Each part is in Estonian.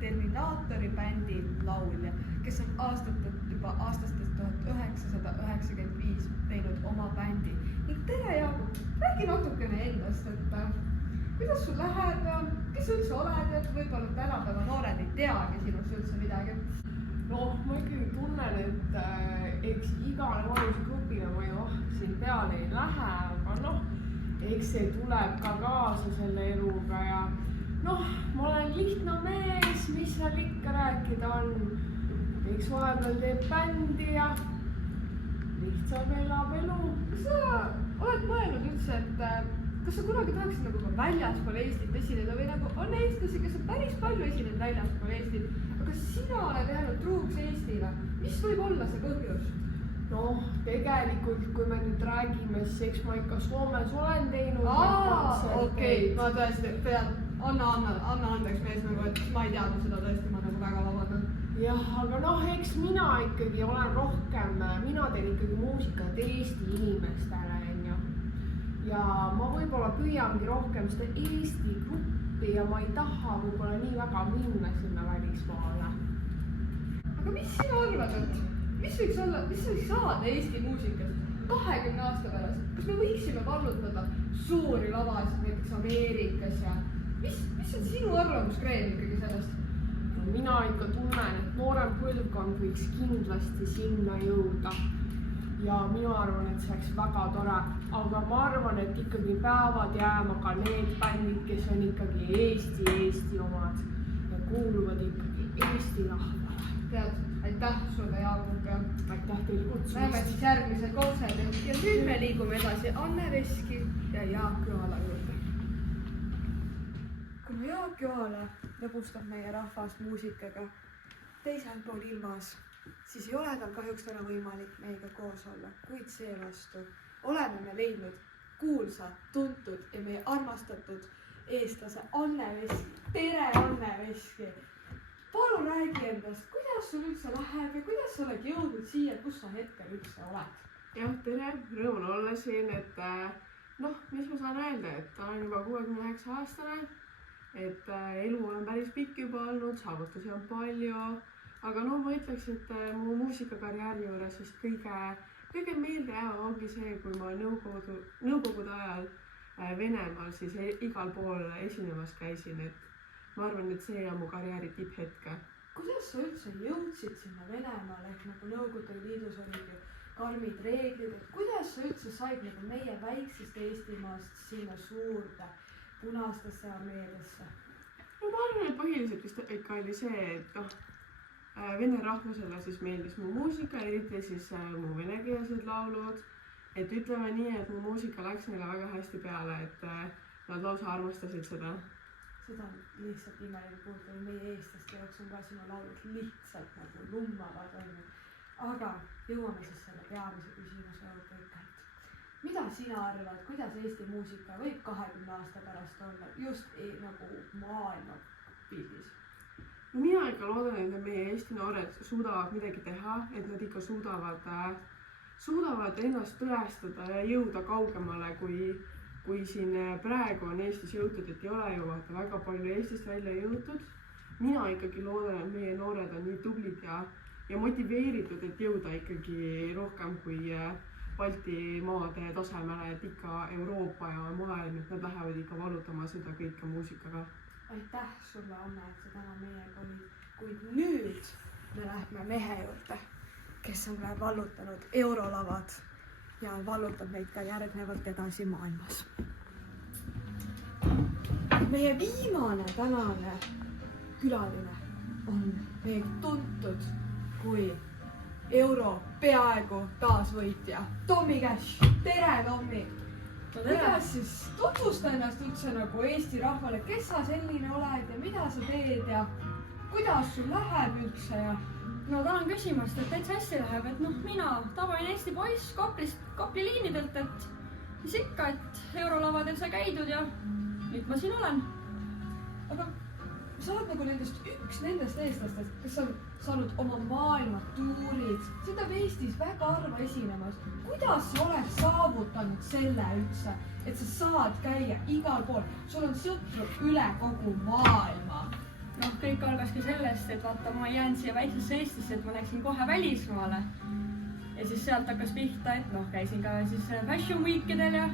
Terminaatori bändi laulja, kes on juba aastast 1995 teinud oma bändi. Ning tere, Jaagup, räägi natukene endast, et kuidas sul läheb ja kes üldse oled, et võib-olla tänapäeva noored ei teagi sinust üldse midagi? Noh, ma ikkagi tunnen, et eks igale vanusegrupile ma ju siin peale ei lähe, aga noh, eks see tuleb ka kaasa selle eluga ja noh, ma olen lihtne mees, mis seal ikka rääkida on. Eks vahepeal teeb bändi ja lihtsalt elab elu. Kas sa oled mõelnud üldse, et kas sa kunagi tahaksid nagu ka väljaspool Eestit esineda või nagu on eestlasi, kes on päris palju esinenud väljaspool Eestit, aga sina oled jäänud truuks Eestile. Mis võib olla see põhjus? Noh, tegelikult kui me nüüd räägime, siis eks ma ikka Soomes olen teinud. Okei, ma tõesti pean, anna andeks mees nagu, et ma ei teadnud seda tõesti, ma nagu väga vabandan. Jah, aga noh, eks mina ikkagi olen rohkem, mina teen ikkagi muusikat Eesti inimestele, onju. Ja ma võib-olla püüangi rohkem seda Eesti gruppi ja ma ei taha võib-olla nii väga minna sinna välismaale. Aga mis sina arvad, et mis võiks saada Eesti muusikast 20 aasta pärast? Kas me võiksime vallutada suuri lavasid näiteks Ameerikas ja mis on sinu arvamus, Kreen, ikkagi sellest? Mina ikka tunnen, et noorem põlvkond võiks kindlasti sinna jõuda. Ja minu arvan, et see oleks väga tore. Aga ma arvan, et ikkagi peavad jääma ka need bändid, kes on ikkagi Eesti omad ja kuuluvad ikkagi Eesti rahvale. Tead, aitäh sulle, Jaagup, ja aitäh teile kutsumist. Näeme siis järgmisel kontserdil ja nüüd me liigume edasi Anne Veski ja Jaak Joala juurde. Kuna Jaak Joala lõbustab meie rahvast muusikaga teisel pool ilmas, siis ei ole tal kahjuks täna võimalik meiega koos olla, kuid seevastu oleme me leidnud kuulsa, tuntud ja meie armastatud eestlase Anne Veski. Tere, Anne Veski! Palun räägi endast, kuidas sul üldse läheb ja kuidas sa oled jõudnud siia, kus sa hetkel üldse oled? Jah, tere, rõõm olla siin, et noh, mis ma saan öelda, et olen juba 69-aastane, et elu on päris pikk juba olnud, saavutusi on palju, aga no ma ütleks, et mu muusikakarjääri juures vist kõige meeldejäävam ongi see, kui ma nõukogude ajal Venemaal siis igal pool esinemas käisin, et ma arvan, et see on mu karjääri tipphetke. Kuidas sa üldse jõudsid sinna Venemaale, ehk nagu Nõukogude Liidus olid ju karmid reeglid, et kuidas sa üldse said nagu meie väiksest Eestimaast sinna suurde punastesse armeedesse? No ma arvan, et põhiliselt vist ikka oli see, et vene rahvusele siis meeldis mu muusika, eriti siis mu venekeelsed laulud. Et ütleme nii, et mu muusika läks neile väga hästi peale, et nad lausa armastasid seda. Seda on lihtsalt imeline kuulda, meie eestlaste jaoks on ka sinu laulud lihtsalt nagu lummavad on. Aga jõuame siis selle peamise küsimuse juurde ikka. Mida sina arvad, kuidas Eesti muusika võib 20 aasta pärast olla just nagu maailma pildis? No mina ikka loodan, et meie Eesti noored suudavad midagi teha, et nad ikka suudavad ennast tõestada ja jõuda kaugemale, kui siin praegu on Eestis jõutud, et ei ole ju väga palju Eestist välja jõutud. Mina ikkagi loodan, et meie noored on nii tublid ja motiveeritud, et jõuda ikkagi rohkem kui Baltimaade tasemele, et ikka Euroopa ja maailm, et nad lähevad ikka valutama seda kõike muusikaga. Aitäh sulle, Anne, et sa täna meiega olid, kuid nüüd me lähme mehe juurde, kes on vallutanud eurolavad ja vallutab neid ka järgnevalt edasi maailmas. Meie viimane tänane külaline on meie tuntud kui euro peaaegu taasvõitja Tommy Cash. Tere, Tommy! Kuidas siis tutvusta ennast üldse nagu Eesti rahvale, kes sa selline oled ja mida sa teed ja kuidas sul läheb üldse ja... No tänan küsimast, et täitsa hästi läheb, et noh, mina tavaline Eesti poiss Kopli liinidelt, et mis ikka, et eurolavadel sai käidud ja nüüd ma siin olen. Aga sa oled nagu üks nendest eestlastest, kes on saanud oma maailmatuurid, seda Eestis väga harva esinemas. Kuidas sa oled saavutanud selle üldse, et sa saad käia igal pool? Sul on sõpru üle kogu maailma. noh, kõik algaski sellest, et vaata, ma ei jäänud siia väiksesse Eestisse, et ma läksin kohe välismaale. Ja siis sealt hakkas pihta, et noh, käisin ka siis Fashion Weekidel ja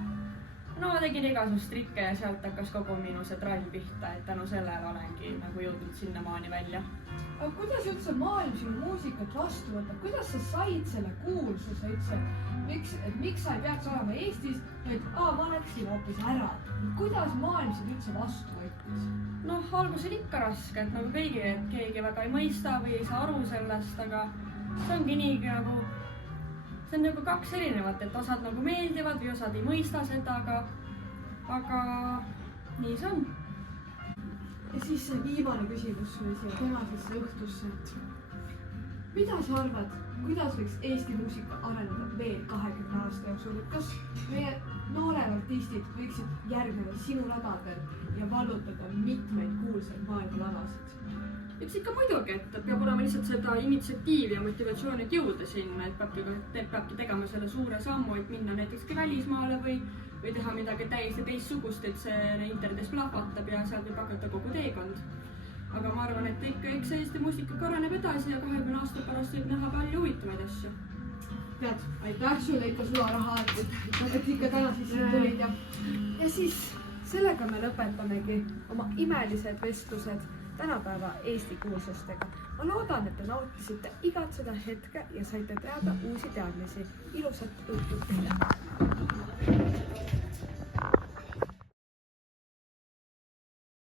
no tegin igasugust trikke ja sealt hakkas kogu minu see trall pihta, et tänu sellele olengi nagu jõudnud sinnamaani välja. aga kuidas üldse maailm sinu muusikat vastu võtab, kuidas sa said selle kuulsuse üldse, miks sa ei peaks olema Eestis, vaid ma läksin hoopis ära. kuidas maailm sind üldse vastu võttis? noh, alguses ikka raske, et nagu kõigi, et keegi väga ei mõista või ei saa aru sellest, aga see ongi nii nagu, see on nagu kaks erinevat, et osad nagu meeldivad või osad ei mõista seda, aga nii see on. Ja siis see viimane küsimus sulle siia tänasesse õhtusse, et mida sa arvad, kuidas võiks Eesti muusika areneda veel 20 aasta jooksul, et kas meie noored artistid võiksid järgneda sinu radadel ja vallutada mitmeid kuulsaid maailmalavasid? Eks ikka muidugi, et peab olema lihtsalt seda initsiatiivi ja motivatsiooni, et jõuda sinna, et peabki tegema selle suure sammu, et minna näiteks ka välismaale või teha midagi täiesti teistsugust, et see internetis plahvatab ja sealt võib hakata kogu teekond. Aga ma arvan, et ikka eks Eesti muusika areneb edasi ja 20 aasta pärast võib näha palju huvitavaid asju. Tead, aitäh sulle ikka sularaha, et ikka täna siis siin tulid ja siis sellega me lõpetamegi oma imelised vestlused tänapäeva Eesti kuulsustega. Ma loodan, et te nautisite igat seda hetke ja saite teada uusi teadmisi. Ilusat õhtut teile!